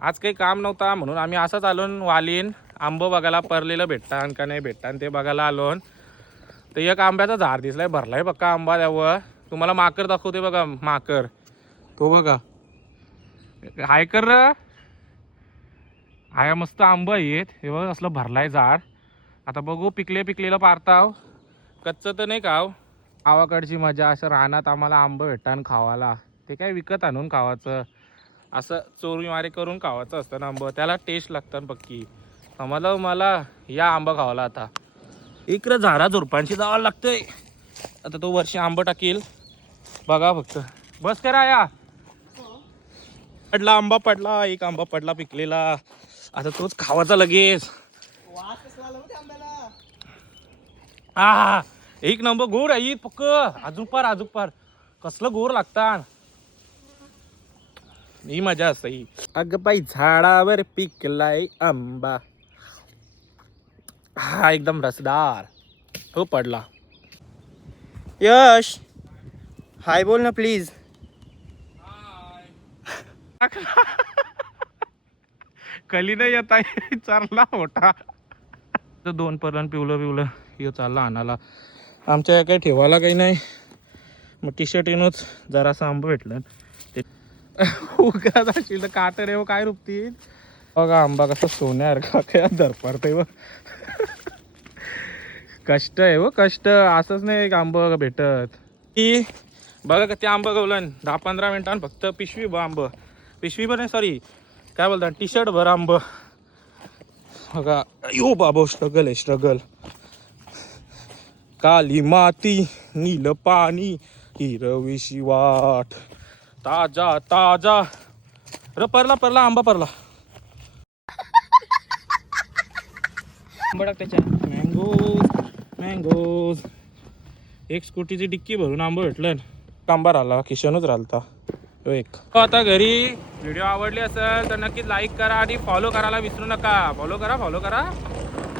आज काही काम नव्हता म्हणून आम्ही असंच आलो वालीन आंब बघायला परलेलं भेटतान का नाही भेटतान ते बघायला आलो. तर एक आंब्याचा झाड दिसलाय भरलाय पक्का आंबा त्यावर. तुम्हाला माकर दाखवते बघा माकर तो बघा हाय कर हाय मस्त आंबा आहेत हे बघ असलं भरलाय झाड. आता बघू पिकलेलं पारताव कच्चं तर नाही खाव. गावाकडची मजा असं रानात आम्हाला आंबा भेटतान खावाला ते काय विकत आणून खावाचं असं चोरी मारी करून खावाचं असतं ना आंबं त्याला टेस्ट लागतं पक्की समजलं मला. या आंबा खावाला आता इकडं झाडा झुरपांशी जावं लागतंय. आता तो वर्षी आंबा टाकील बघा फक्त बस करा या पडला आंबा पडला एक आंबा पडला पिकलेला आता तोच खावाचा लगेच. हा एक नंबर गोड आहे पक्क अजून पार कसलं गोड लागतात ही मजा असते ही. अगं बाई झाडावर पिकलाय आंबा हा एकदम रसदार तो पडला. यश हाय बोल ना प्लीज. कली नाही येत आहे चालला मोठा तर 2 पर्यंत पिवलं हे चालला आणायला. आमच्या काही ठेवायला काही नाही मग टी शर्ट येणूच जरासं आंबा भेटलं ते उगा जाशील तर कातर येऊ काय रुपतील बघा आंबा कसा सोन्यासारखा काय धरपडतंय व कष्ट आहे व कष्ट असंच नाही आंबा भेटत की बघा का ते आंबा गवलन 10-15 मिनिटांनी फक्त पिशवी ब आंब पिशवी पण नाही सॉरी काय बोलतात टी शर्ट भर आंब बघा. यो बाबा स्ट्रगल आहे स्ट्रगल. काली माती नील पाणी हिरवीशी वाट ताजा ताजा र परला आंबा परला आंबा त्याच्या मँगोज एक स्कूटीची डिक्की भरून आंबा भेटलं आंबा राहिला किशनच राहिलता एक. आता घरी व्हिडिओ आवडली असेल तर नक्कीच लाईक करा आणि फॉलो करायला विसरू नका. फॉलो करा